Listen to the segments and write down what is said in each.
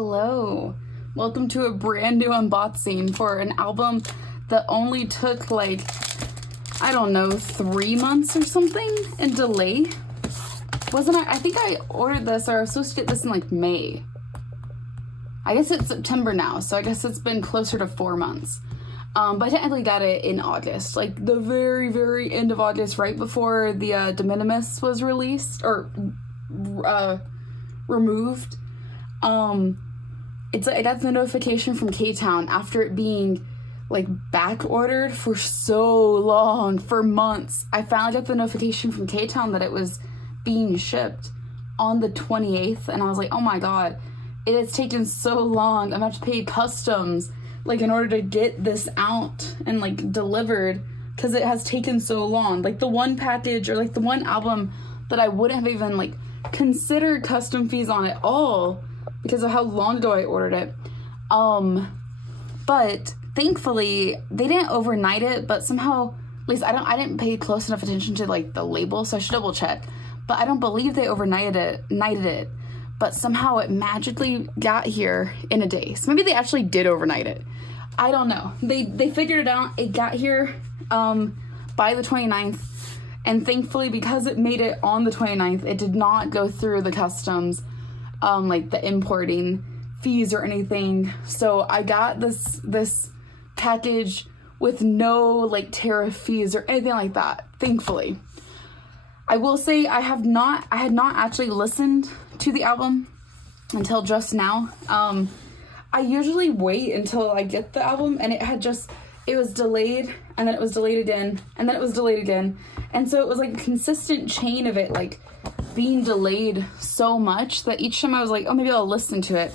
Hello, welcome to a brand new unboxing for an album that only took like, I don't know, 3 months or something in delay. I think I ordered this, or I was supposed to get this in like May. I guess it's September now, so I guess it's been closer to 4 months. But I technically got it in August, like the very, very end of August, right before the de minimis was released, or removed. I got the notification from K-Town after it being like back ordered for so long, for months. I finally got the notification from K-Town that it was being shipped on the 28th, and I was like, oh my god, it has taken so long. I'm gonna have to pay customs like in order to get this out and like delivered, because it has taken so long. Like the one package, or like the one album that I wouldn't have even like considered custom fees on at all because of how long ago I ordered it. But thankfully they didn't overnight it, but somehow, at least I didn't pay close enough attention to like the label, so I should double check. But I don't believe they overnighted it, but somehow it magically got here in a day. So maybe they actually did overnight it. I don't know. They figured it out. It got here by the 29th. And thankfully, because it made it on the 29th, it did not go through the customs, like the importing fees or anything. So I got this package with no like tariff fees or anything like that, thankfully. I will say I had not actually listened to the album until just now. I usually wait until I get the album, and it was delayed, and then it was delayed again, and then it was delayed again. And so it was like a consistent chain of it like being delayed so much that each time I was like, oh, maybe I'll listen to it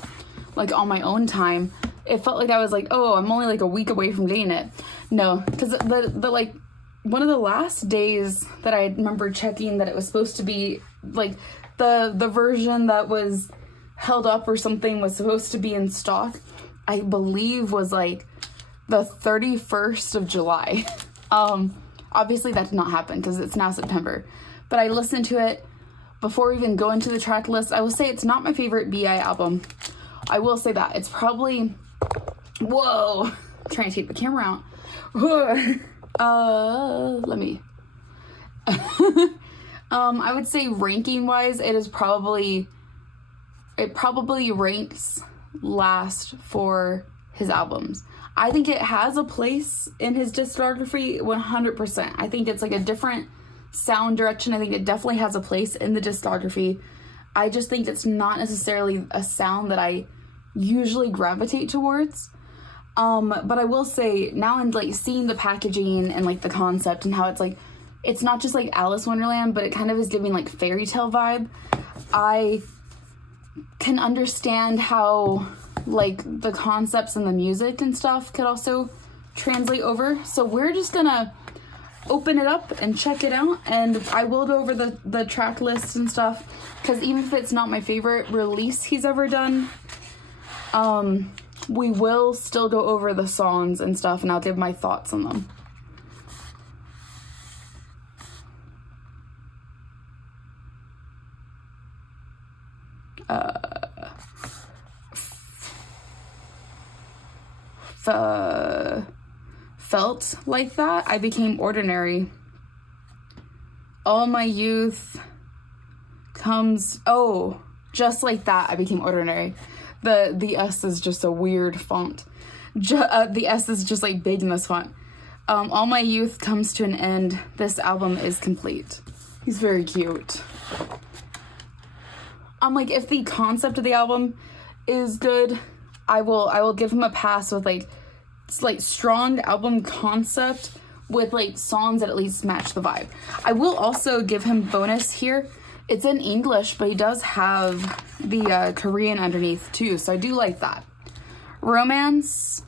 like on my own time. It felt like I was like, oh, I'm only like a week away from getting it. No, because the like one of the last days that I remember checking that it was supposed to be like the version that was held up or something was supposed to be in stock, I believe was like the 31st of July. Obviously that did not happen because it's now September, but I listened to it before we even go into the track list. I will say it's not my favorite BI album. I will say that it's probably, whoa, I'm trying to take the camera out. Let me I would say ranking wise, it probably ranks last for his albums. I think it has a place in his discography 100%. I think it's like a different sound direction. I think it definitely has a place in the discography. I just think it's not necessarily a sound that I usually gravitate towards. But I will say now, in like seeing the packaging and like the concept and how it's like, it's not just like Alice Wonderland, but it kind of is giving like fairy tale vibe. I can understand how like the concepts and the music and stuff could also translate over. So we're just gonna open it up and check it out, and I will go over the track list and stuff, because even if it's not my favorite release he's ever done, we will still go over the songs and stuff, and I'll give my thoughts on them. Felt like that, I became ordinary. All my youth comes, oh, just like that, I became ordinary. The S is just a weird font. The S is just like big in this font. All my youth comes to an end. This album is complete. He's very cute. Like, if the concept of the album is good, I will give him a pass with like strong album concept with like songs that at least match the vibe. I will also give him bonus here. It's in English, but he does have the Korean underneath too, so I do like that. Romance.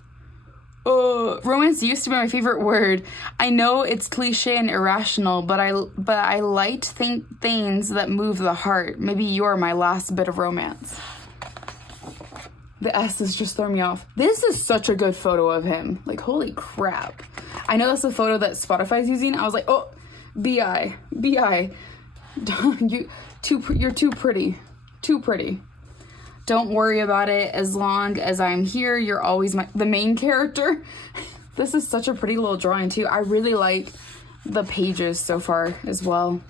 Romance used to be my favorite word. I know it's cliche and irrational, but I like things that move the heart. Maybe you're my last bit of romance. The S is just throwing me off. This is such a good photo of him. Like, holy crap. I know that's the photo that Spotify's using. I was like, oh, BI. You're too pretty. Don't worry about it. As long as I'm here, you're always the main character. This is such a pretty little drawing too. I really like the pages so far as well.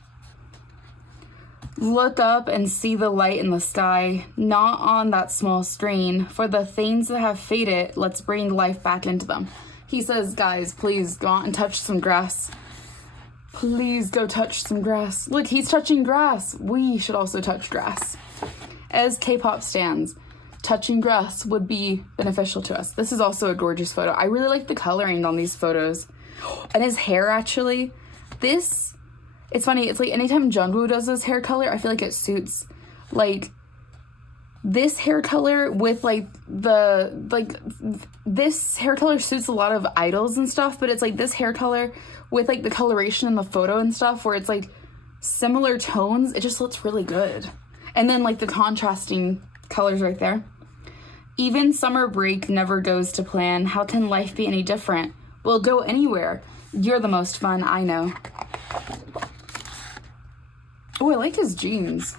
Look up and see the light in the sky, not on that small screen. For the things that have faded, let's bring life back into them. He says, guys, please go out and touch some grass. Please go touch some grass. Look, he's touching grass. We should also touch grass. As K-pop stans, touching grass would be beneficial to us. This is also a gorgeous photo. I really like the coloring on these photos. And his hair, actually. It's funny. It's like anytime Jungwoo does this hair color, I feel like it suits, like, this hair color with, like, this hair color suits a lot of idols and stuff, but it's, like, this hair color with, like, the coloration in the photo and stuff where it's, like, similar tones. It just looks really good. And then, like, the contrasting colors right there. Even summer break never goes to plan. How can life be any different? We'll go anywhere. You're the most fun, I know. Oh, I like his jeans.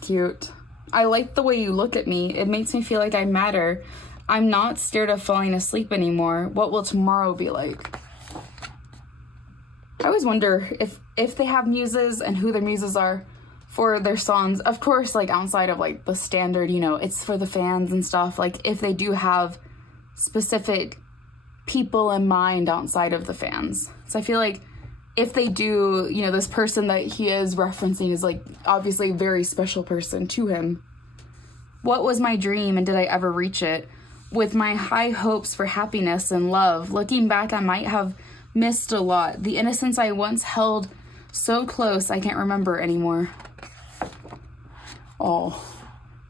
Cute. I like the way you look at me. It makes me feel like I matter. I'm not scared of falling asleep anymore. What will tomorrow be like? I always wonder if they have muses and who their muses are for their songs. Of course, like, outside of, like, the standard, you know, it's for the fans and stuff. Like, if they do have specific people in mind outside of the fans. So I feel like if they do, you know, this person that he is referencing is, like, obviously a very special person to him. What was my dream, and did I ever reach it? With my high hopes for happiness and love, looking back, I might have missed a lot. The innocence I once held so close, I can't remember anymore. Oh,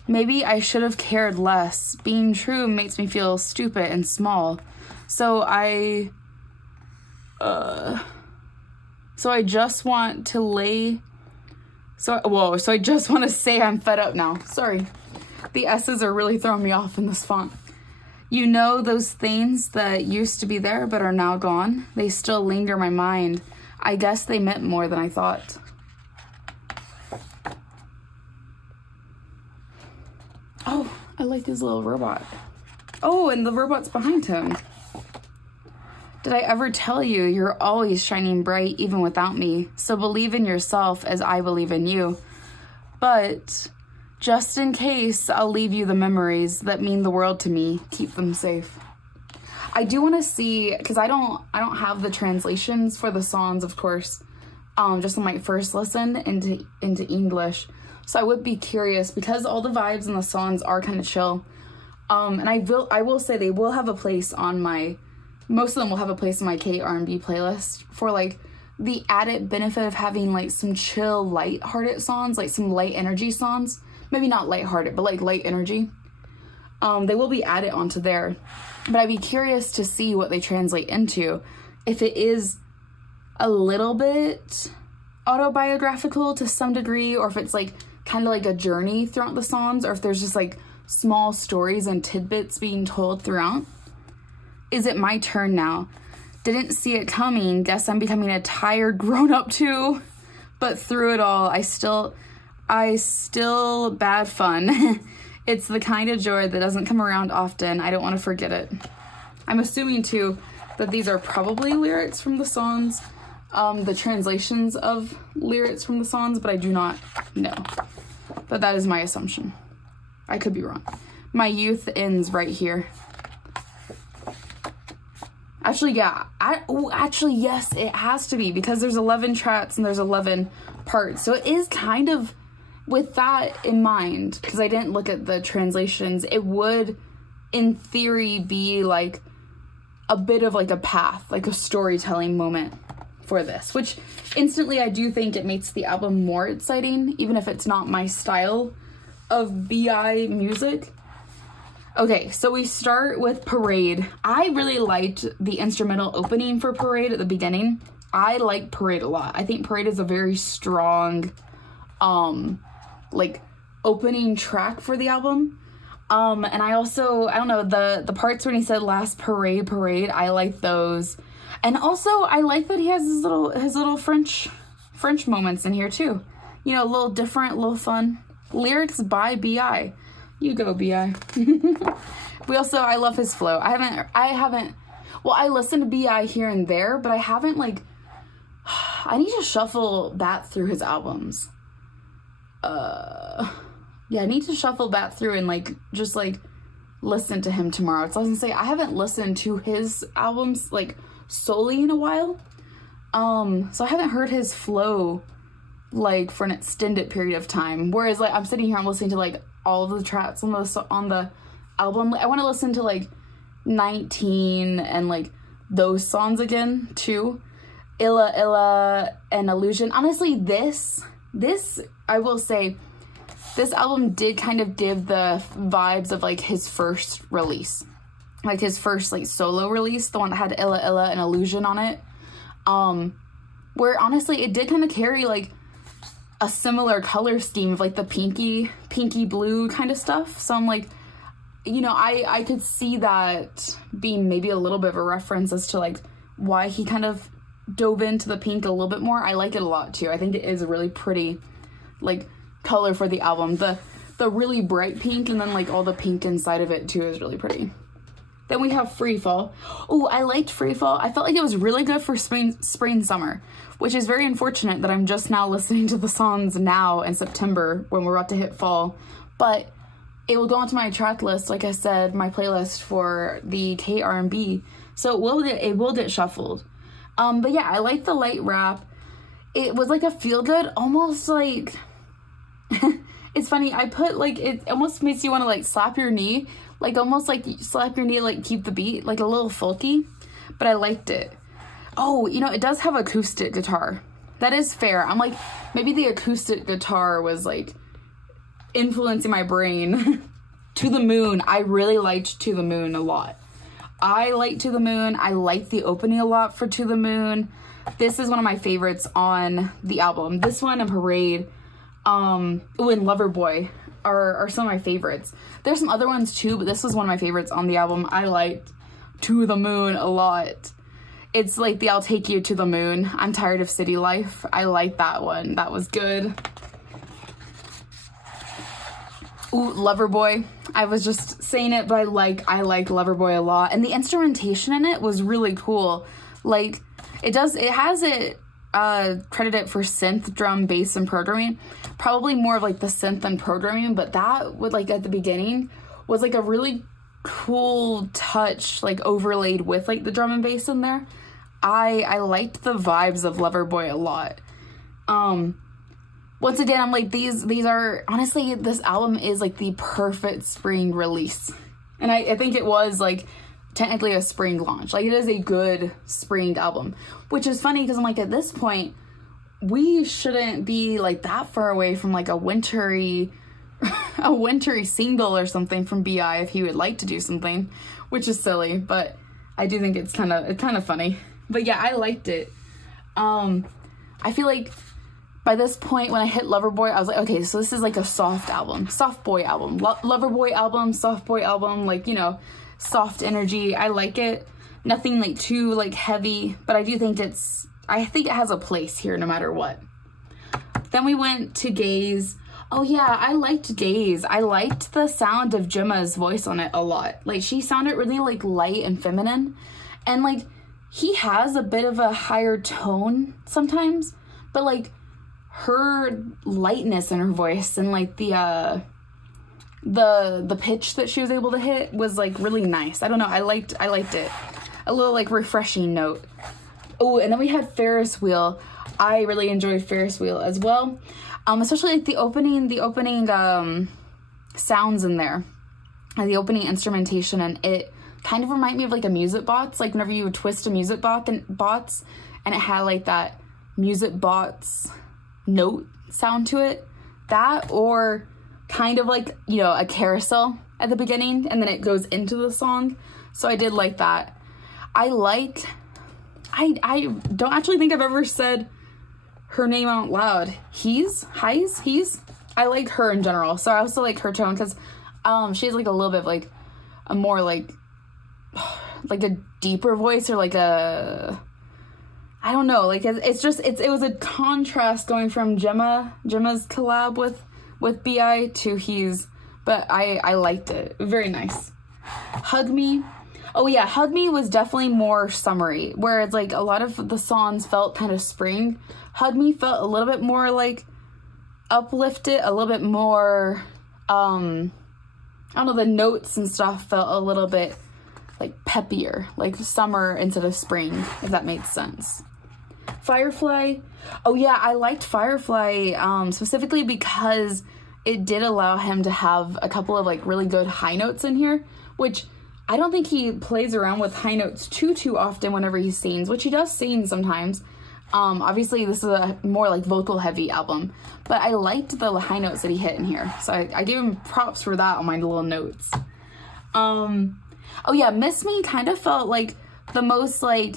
maybe I should have cared less. Being true makes me feel stupid and small. So I just want to I just want to say I'm fed up now. Sorry. The S's are really throwing me off in this font. You know, those things that used to be there but are now gone, they still linger in my mind. I guess they meant more than I thought. Oh, I like this little robot. Oh, and the robot's behind him. Did I ever tell you you're always shining bright even without me? So believe in yourself as I believe in you. But just in case, I'll leave you the memories that mean the world to me. Keep them safe. I do want to see, because I don't have the translations for the songs, of course, just on my first listen into English. So I would be curious, because all the vibes in the songs are kind of chill. And I will say they will have a place on most of them will have a place in my K-R&B playlist for, like, the added benefit of having, like, some chill, light-hearted songs, like some light energy songs. Maybe not light-hearted, but, like, light energy. They will be added onto there. But I'd be curious to see what they translate into. If it is a little bit autobiographical to some degree, or if it's, like, kind of like a journey throughout the songs, or if there's just, like, small stories and tidbits being told throughout. Is it my turn now? Didn't see it coming. Guess I'm becoming a tired grown-up too. But through it all, I still bad fun. It's the kind of joy that doesn't come around often. I don't want to forget it. I'm assuming too that these are probably lyrics from the songs, the translations of lyrics from the songs, but I do not know. But that is my assumption. I could be wrong. My youth ends right here. Actually, yeah. Actually, yes, it has to be, because there's 11 tracks and there's 11 parts. So it is kind of with that in mind, because I didn't look at the translations. It would, in theory, be like a bit of like a path, like a storytelling moment for this, which instantly I do think it makes the album more exciting, even if it's not my style of BI music. Okay, so we start with Parade. I really liked the instrumental opening for Parade at the beginning. I like Parade a lot. I think Parade is a very strong, like, opening track for the album. And I don't know, the parts when he said last parade, I like those. And also, I like that he has his little French moments in here too. You know, a little different, a little fun. Lyrics by B.I. You go, B.I. I love his flow. I listen to B.I. here and there, but I haven't, like, I need to shuffle back through his albums. I need to shuffle back through and, like, just, like, listen to him tomorrow. So I was gonna say, I haven't listened to his albums, like, solely in a while. So I haven't heard his flow, like, for an extended period of time. Whereas, like, I'm sitting here, I'm listening to, like, all of the tracks on the album. I want to listen to, like, 19 and, like, those songs again, too. Illa Illa and Illusion. Honestly, this, I will say, this album did kind of give the vibes of, like, his first release. Like, his first, like, solo release, the one that had Illa Illa and Illusion on it. Where, honestly, it did kind of carry, like, a similar color scheme of, like, the pinky blue kind of stuff. So I'm like, you know, I could see that being maybe a little bit of a reference as to, like, why he kind of dove into the pink a little bit more. I like it a lot, too. I think it is a really pretty, like, color for the album. The really bright pink and then, like, all the pink inside of it, too, is really pretty. Then we have Free Fall. Oh, I liked Free Fall. I felt like it was really good for spring, summer, which is very unfortunate that I'm just now listening to the songs now in September when we're about to hit fall. But it will go onto my track list, like I said, my playlist for the K-R&B. So it will get shuffled. But yeah, I like the light rap. It was like a feel-good, almost like... It's funny, I put, like, it almost makes you want to, like, slap your knee. Like, almost, like, slap your knee, like, keep the beat. Like, a little folky. But I liked it. Oh, you know, it does have acoustic guitar. That is fair. I'm like, maybe the acoustic guitar was, like, influencing my brain. To the Moon. I really liked To the Moon a lot. I like To the Moon. I like the opening a lot for To the Moon. This is one of my favorites on the album. This one and Parade. And Loverboy are some of my favorites. There's some other ones too, but this was one of my favorites on the album. I liked To the Moon a lot. It's like the I'll Take You to the Moon. I'm Tired of City Life. I like that one. That was good. Ooh, Loverboy. I was just saying it, but I like Loverboy a lot. And the instrumentation in it was really cool. Like, it has it credited for synth, drum, bass, and programming. Probably more of, like, the synth and programming, but that would, like, at the beginning was, like, a really cool touch, like, overlaid with, like, the drum and bass in there. I liked the vibes of Loverboy a lot. Once again, I'm like, these are, honestly, this album is, like, the perfect spring release. And I think it was, like, technically a spring launch. Like, it is a good spring album, which is funny because I'm like, at this point, we shouldn't be, like, that far away from, like, a wintry single or something from B.I. if he would like to do something, which is silly, but I do think it's kind of funny. But yeah, I liked it. I feel like by this point, when I hit Loverboy, I was like, okay, so this is like a soft boy album, Loverboy album, soft boy album, like, you know, soft energy. I like it. Nothing, like, too, like, heavy, but I do think I think it has a place here no matter what. Then we went to Gaze. Oh yeah, I liked Gaze. I liked the sound of Gemma's voice on it a lot. Like, she sounded really, like, light and feminine. And, like, he has a bit of a higher tone sometimes, but, like, her lightness in her voice and, like, the pitch that she was able to hit was, like, really nice. I don't know, I liked it. A little, like, refreshing note. Oh, and then we had Ferris Wheel. I really enjoyed Ferris Wheel as well. Especially, like, the opening sounds in there. And the opening instrumentation, and it kind of reminded me of, like, a music box. Like, whenever you would twist a music box, and it had, like, that music box note sound to it. That, or kind of like, you know, a carousel at the beginning, and then it goes into the song. So I did like that. I don't actually think I've ever said her name out loud. He's. I like her in general. So I also like her tone because she has, like, a little bit of, like, a more, like a deeper voice, or like a, I don't know, like, it was a contrast going from Gemma's collab with with BI to he's, but I liked it. Very nice. Hug Me. Oh yeah, Hug Me was definitely more summery, whereas like a lot of the songs felt kind of spring. Hug Me felt a little bit more like uplifted, a little bit more, I don't know, the notes and stuff felt a little bit like peppier, like summer instead of spring, if that made sense. Firefly. Oh yeah, I liked Firefly specifically because it did allow him to have a couple of like really good high notes in here, which I don't think he plays around with high notes too often whenever he sings, which he does sing sometimes. Obviously this is a more like vocal heavy album, but I liked the high notes that he hit in here, so I gave him props for that on my little notes. Oh yeah, Miss Me kind of felt like the most like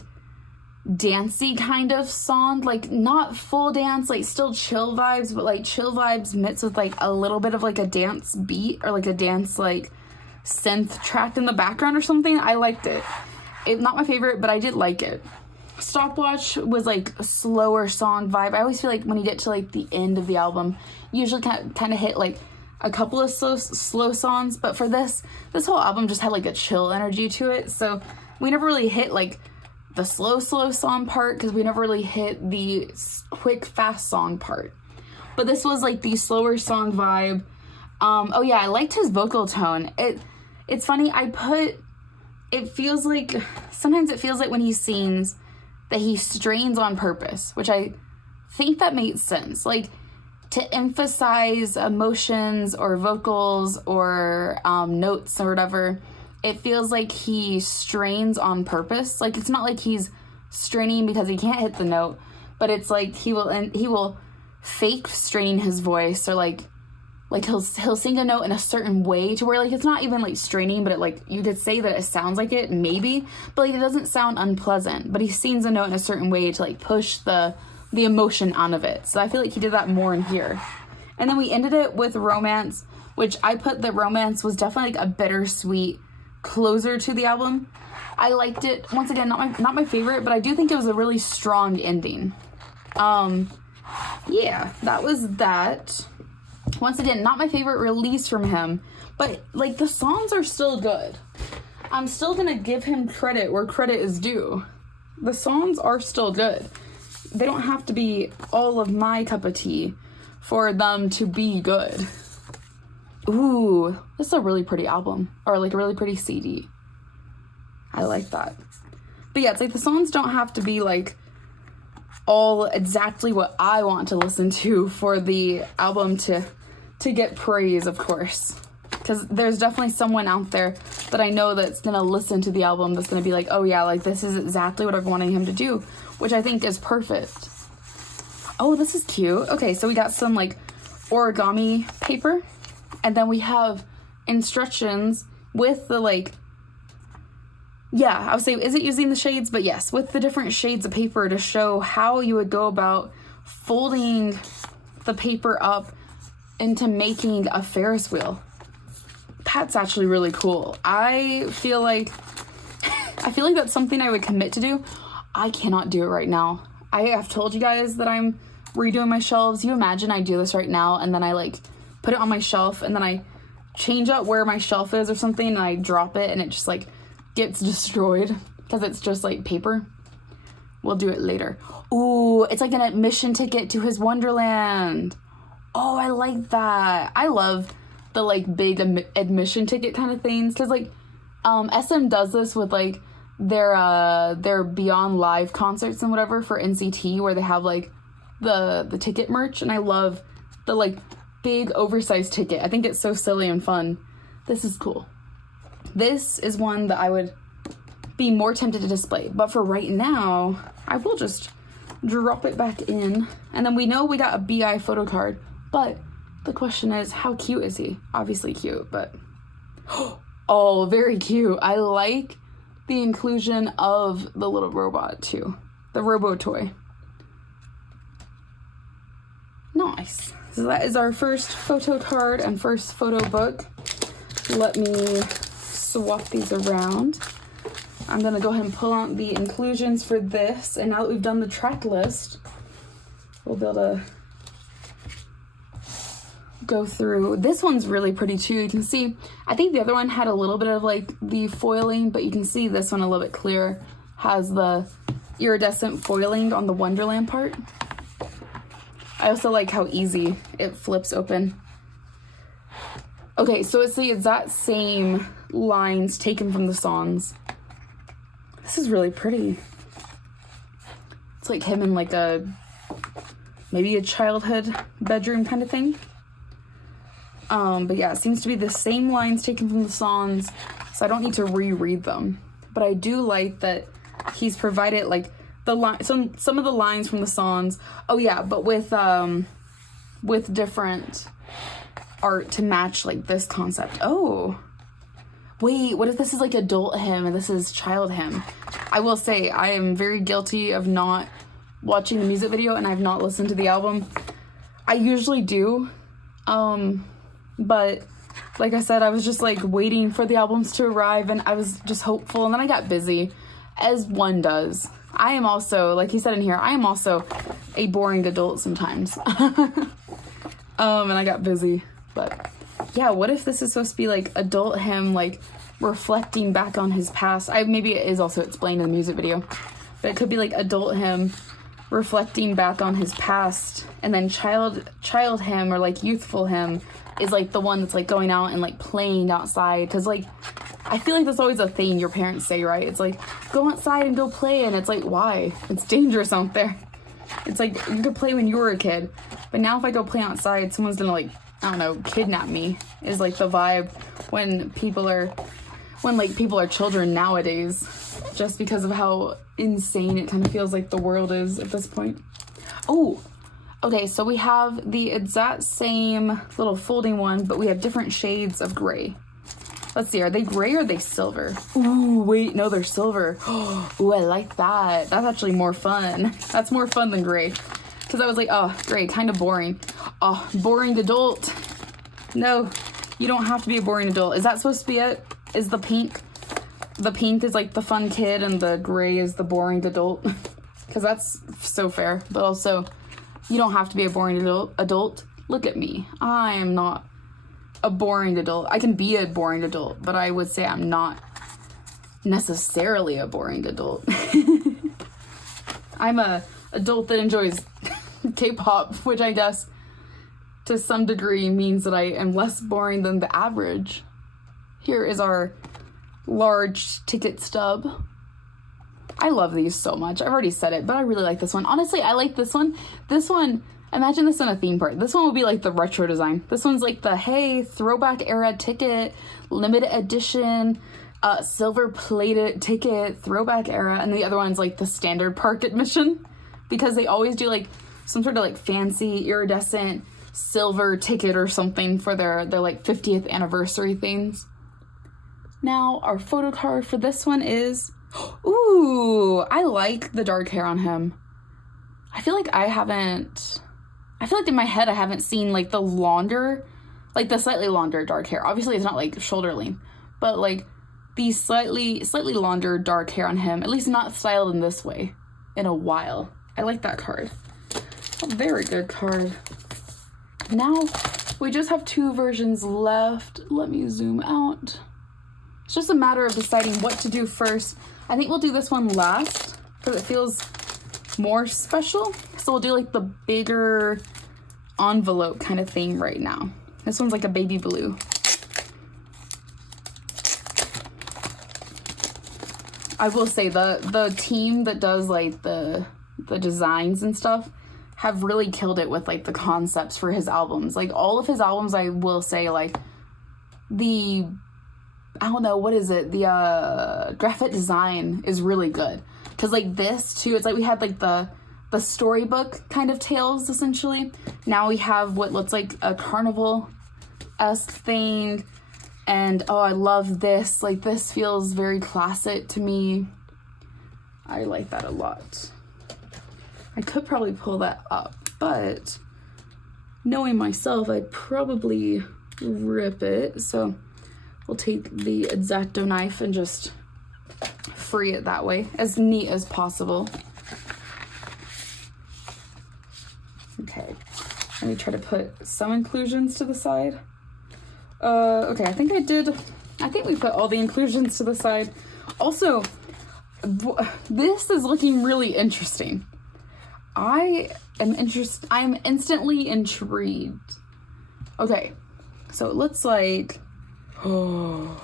dancey kind of song, like not full dance, like still chill vibes, but like chill vibes mixed with like a little bit of like a dance beat or like a dance like synth track in the background or something. I liked it. It's not my favorite, but I did like it. Stopwatch was like a slower song vibe. I always feel like when you get to like the end of the album, you usually kind of hit like a couple of slow songs, but for this whole album just had like a chill energy to it, so we never really hit like the slow song part because we never really hit the quick fast song part, but this was like the slower song vibe. Oh yeah, I liked his vocal tone. It's funny, sometimes it feels like when he sings that he strains on purpose, which I think that makes sense, like to emphasize emotions or vocals or notes or whatever. It feels like he strains on purpose. Like it's not like he's straining because he can't hit the note, but it's like he will fake straining his voice, or like he'll sing a note in a certain way to where like it's not even like straining, but it like you could say that it sounds like it maybe, but like it doesn't sound unpleasant, but he sings a note in a certain way to like push the emotion out of it. So I feel like he did that more in here. And then we ended it with Romance, which I put that Romance was definitely like a bittersweet closer to the album. I liked it. Once again, not my favorite, but I do think it was a really strong ending. Yeah, that was that. Once again, not my favorite release from him, but like the songs are still good. I'm still gonna give him credit where credit is due. The songs are still good. They don't have to be all of my cup of tea for them to be good. Ooh, this is a really pretty album, or like a really pretty CD. I like that. But yeah, it's like the songs don't have to be like all exactly what I want to listen to for the album to get praise, of course. Because there's definitely someone out there that I know that's going to listen to the album that's going to be like, oh yeah, like this is exactly what I'm wanting him to do, which I think is perfect. Oh, this is cute. Okay, so we got some like origami paper, and then we have instructions with the like, yeah, I would say, is it using the shades? But yes, with the different shades of paper to show how you would go about folding the paper up into making a Ferris wheel. That's actually really cool. I feel like that's something I would commit to do. I cannot do it right now. I have told you guys that I'm redoing my shelves. You imagine I do this right now and then I like put it on my shelf and then I change out where my shelf is or something and I drop it and it just like gets destroyed because it's just like paper. We'll do it later. Ooh, it's like an admission ticket to his Wonderland. Oh, I like that. I love the like big admission ticket kind of things because like SM does this with like their Beyond Live concerts and whatever for NCT, where they have like the ticket merch, and I love the like big oversized ticket. I think it's so silly and fun. This is cool. This is one that I would be more tempted to display, but for right now I will just drop it back in. And then we know we got a BI photo card, but the question is, how cute is he? Obviously cute, but oh, very cute. I like the inclusion of the little robot too, the robo toy. Nice. So that is our first photo card and first photo book. Let me swap these around. I'm gonna go ahead and pull out the inclusions for this, and now that we've done the track list, we'll be able to go through. This one's really pretty too. You can see, I think the other one had a little bit of like the foiling, but you can see this one a little bit clearer. Has the iridescent foiling on the Wonderland part. I also like how easy it flips open. Okay, so it's the exact same lines taken from the songs. This is really pretty. It's like him in like maybe a childhood bedroom kind of thing. But yeah, it seems to be the same lines taken from the songs, so I don't need to reread them. But I do like that he's provided like the line, some of the lines from the songs. Oh yeah, but with different art to match like this concept. Oh, wait, what if this is like adult him and this is child him? I will say I am very guilty of not watching the music video, and I've not listened to the album. I usually do, but like I said, I was just like waiting for the albums to arrive, and I was just hopeful, and then I got busy, as one does. I am also, like he said in here, I am also a boring adult sometimes. And I got busy. But yeah, what if this is supposed to be like adult him, like reflecting back on his past? Maybe it is also explained in the music video, but it could be like adult him reflecting back on his past, and then child him, or like youthful him, is like the one that's like going out and like playing outside. Because like I feel like that's always a thing your parents say, right? It's like, go outside and go play, and it's like, why? It's dangerous out there. It's like, you could play when you were a kid, but now if I go play outside, someone's gonna like, I don't know, kidnap me, is like the vibe when people are children nowadays, just because of how insane it kind of feels like the world is at this point. Oh, okay, so we have the exact same little folding one, but we have different shades of gray. Let's see, are they gray or are they silver? Ooh, wait, no, they're silver. Ooh, I like that. That's actually more fun. That's more fun than gray. Because I was like, oh, gray, kind of boring. Oh, boring adult. No, you don't have to be a boring adult. Is that supposed to be it? Is the pink is like the fun kid, and the gray is the boring adult? Because that's so fair. But also, you don't have to be a boring adult. Look at me. I am not a boring adult. I can be a boring adult, but I would say I'm not necessarily a boring adult. I'm a adult that enjoys K-pop, which I guess to some degree means that I am less boring than the average. Here is our large ticket stub. I love these so much. I've already said it, but I really like this one. Honestly, I like this one. This one, imagine this in a theme park. This one will be like the retro design. This one's like the, hey, throwback era ticket, limited edition, silver plated ticket, throwback era. And the other one's like the standard park admission, because they always do like some sort of like fancy iridescent silver ticket or something for their like 50th anniversary things. Now, our photo card for this one is, ooh, I like the dark hair on him. I feel like in my head I haven't seen like the slightly longer dark hair. Obviously it's not like shoulder length, but like the slightly longer dark hair on him, at least not styled in this way, in a while. I like that card. A very good card. Now, we just have 2 versions left. Let me zoom out. It's just a matter of deciding what to do first. I think we'll do this one last, because it feels more special. So we'll do like the bigger envelope kind of thing right now. This one's like a baby blue. I will say the team that does like the designs and stuff have really killed it with like the concepts for his albums. Like all of his albums, I will say, like the graphic design is really good. Because like this too, it's like we had like the storybook kind of tales essentially. Now we have what looks like a carnival-esque thing. And oh, I love this. Like this feels very classic to me. I like that a lot. I could probably pull that up, but knowing myself, I'd probably rip it. So we'll take the X-Acto knife and just free it that way, as neat as possible. Okay, Let me try to put some inclusions to the side. Okay, I think we put all the inclusions to the side. Also, this is looking really interesting. I am instantly intrigued. Okay, so it looks like, oh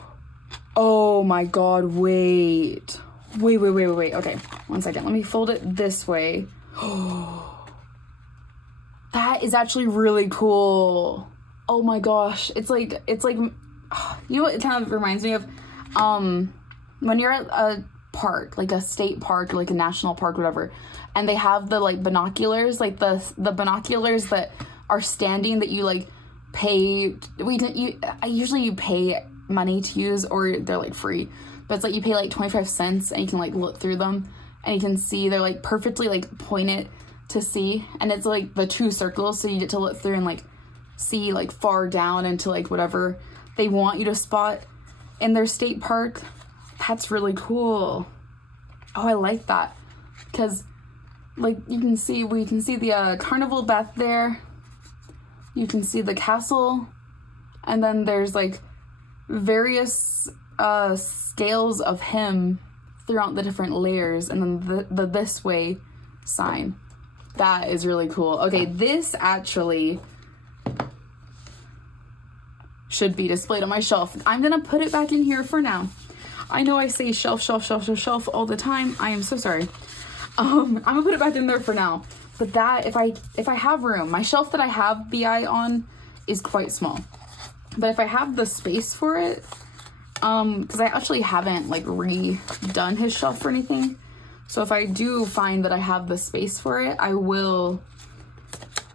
my god, wait. Okay, one second, let me fold it this way. That is actually really cool. Oh my gosh, it's like, you know what it kind of reminds me of? When you're at a park, like a state park, or like a national park, whatever, and they have the like binoculars, like the binoculars that are standing that you like pay. Usually you pay money to use, or they're like free, but it's like you pay like 25 cents and you can like look through them and you can see they're like perfectly like pointed to see, and it's like the two circles, so you get to look through and like see like far down into like whatever they want you to spot in their state park. That's really cool. Oh, I like that, because like we can see the carnival back there. You can see the castle, and then there's like various scales of him throughout the different layers, and then the this way sign. That is really cool. Okay, this actually should be displayed on my shelf. I'm gonna put it back in here for now. I know I say shelf all the time. I am so sorry. I'm gonna put it back in there for now. But that, if I have room, my shelf that I have BI on is quite small. But if I have the space for it, because I actually haven't like redone his shelf or anything. So if I do find that I have the space for it, I will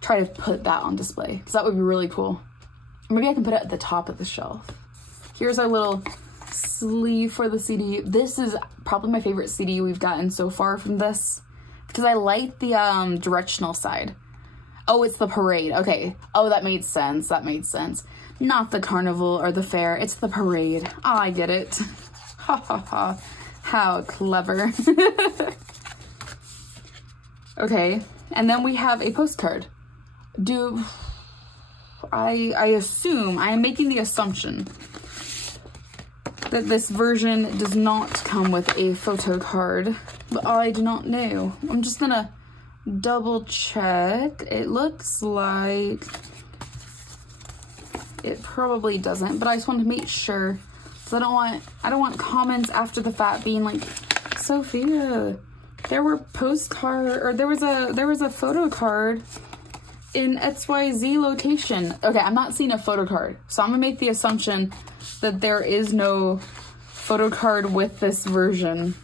try to put that on display, because that would be really cool. Maybe I can put it at the top of the shelf. Here's our little sleeve for the CD. This is probably my favorite CD we've gotten so far from this, because I like the directional side. Oh, it's the parade. Okay. Oh, that made sense. Not the carnival or the fair. It's the parade. Oh, I get it. Ha ha ha. How clever. Okay. And then we have a postcard. I assume, I am making the assumption that this version does not come with a photo card, but I do not know. I'm just gonna double check. It looks like it probably doesn't, but I just want to make sure, because I don't want comments after the fact being like, Sophia, there was a photo card in XYZ location. Okay, I'm not seeing a photo card, so I'm gonna make the assumption that there is no photo card with this version.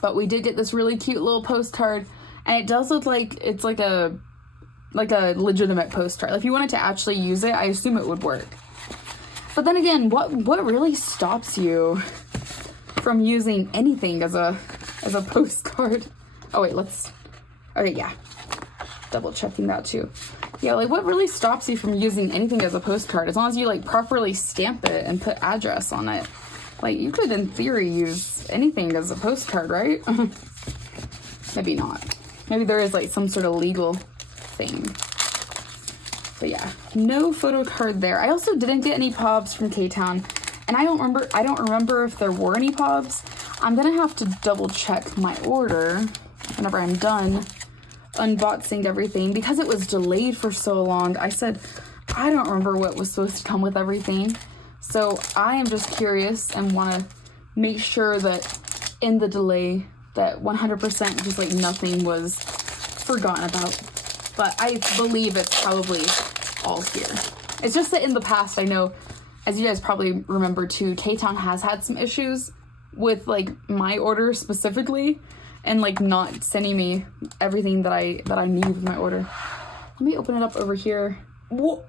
But we did get this really cute little postcard, and it does look like it's like a legitimate postcard. If you wanted to actually use it, I assume it would work. But then again, what really stops you from using anything as a postcard? Oh wait, okay, yeah. Double checking that too. Yeah, like what really stops you from using anything as a postcard? As long as you like properly stamp it and put address on it. Like you could in theory use anything as a postcard, right? Maybe not. Maybe there is like some sort of legal thing. But yeah, no photo card there. I also didn't get any pobs from K-Town, and I don't remember if there were any pobs. I'm gonna have to double check my order whenever I'm done unboxing everything, because it was delayed for so long. I said I don't remember what was supposed to come with everything, so I am just curious and want to make sure that in the delay that 100% just like nothing was forgotten about. But I believe it's probably all here. It's just that in the past, I know, as you guys probably remember too, K-Town has had some issues with like my order specifically, and like not sending me everything that I need with my order. Let me open it up over here. Whoa.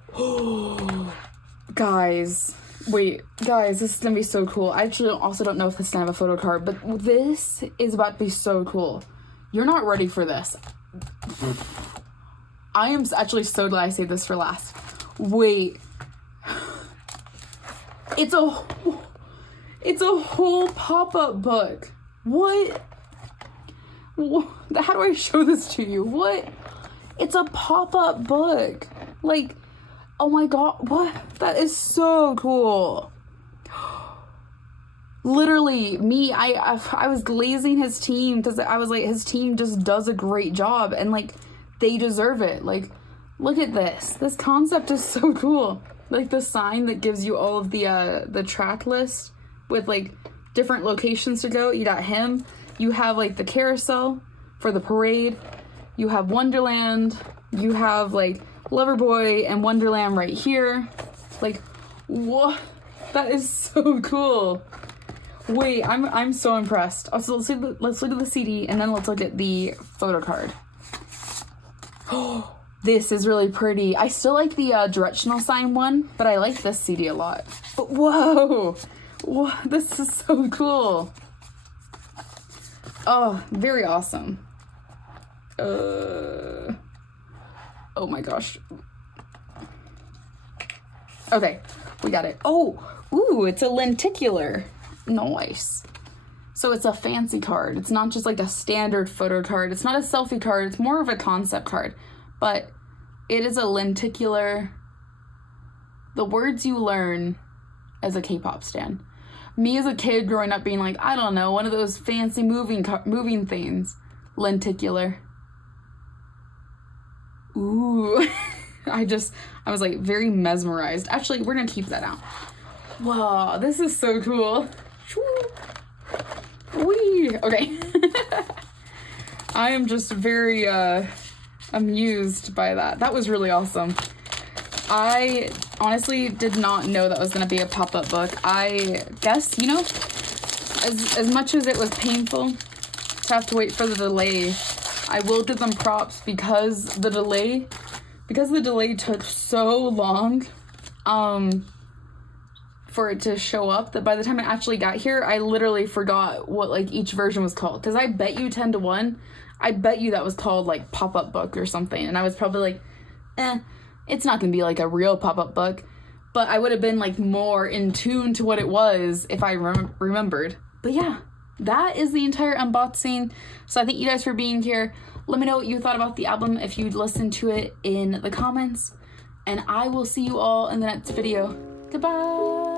Guys, this is gonna be so cool. I actually also don't know if this is gonna have a photo card, but this is about to be so cool. You're not ready for this. I am actually so glad I saved this for last. Wait. It's a whole pop-up book. What? How do I show this to you? What? It's a pop-up book. Like, oh my god, what? That is so cool. Literally, me, I was glazing his team because I was like, his team just does a great job, and like, they deserve it. Like, look at this. This concept is so cool. Like the sign that gives you all of the track list with like different locations to go. You got him. You have like the carousel for the parade. You have Wonderland. You have like Loverboy and Wonderland right here. Like, what? That is so cool. Wait, I'm so impressed. Also, let's look at the CD, and then let's look at the photo card. Oh, this is really pretty. I still like the directional sign one, but I like this CD a lot. But whoa, this is so cool. Oh, very awesome. Oh my gosh. Okay, we got it. Oh, ooh, it's a lenticular. Nice. So it's a fancy card. It's not just like a standard photo card. It's not a selfie card. It's more of a concept card. But it is a lenticular. The words you learn as a K-pop stan. Me as a kid growing up being like, I don't know, one of those fancy moving things. Lenticular. Ooh. I was like very mesmerized. Actually, we're gonna keep that out. Wow, this is so cool. Wee. Okay. I am just very amused by that. That was really awesome. I honestly did not know that was going to be a pop-up book. I guess, you know, as much as it was painful to have to wait for the delay, I will give them props because the delay took so long for it to show up that by the time I actually got here, I literally forgot what like each version was called. Because I bet you 10-1, I bet you that was called like pop-up book or something. And I was probably like, it's not gonna be like a real pop-up book. But I would have been like more in tune to what it was if I remembered. But yeah, that is the entire unboxing. So I thank you guys for being here. Let me know what you thought about the album if you'd listened to it in the comments. And I will see you all in the next video. Goodbye.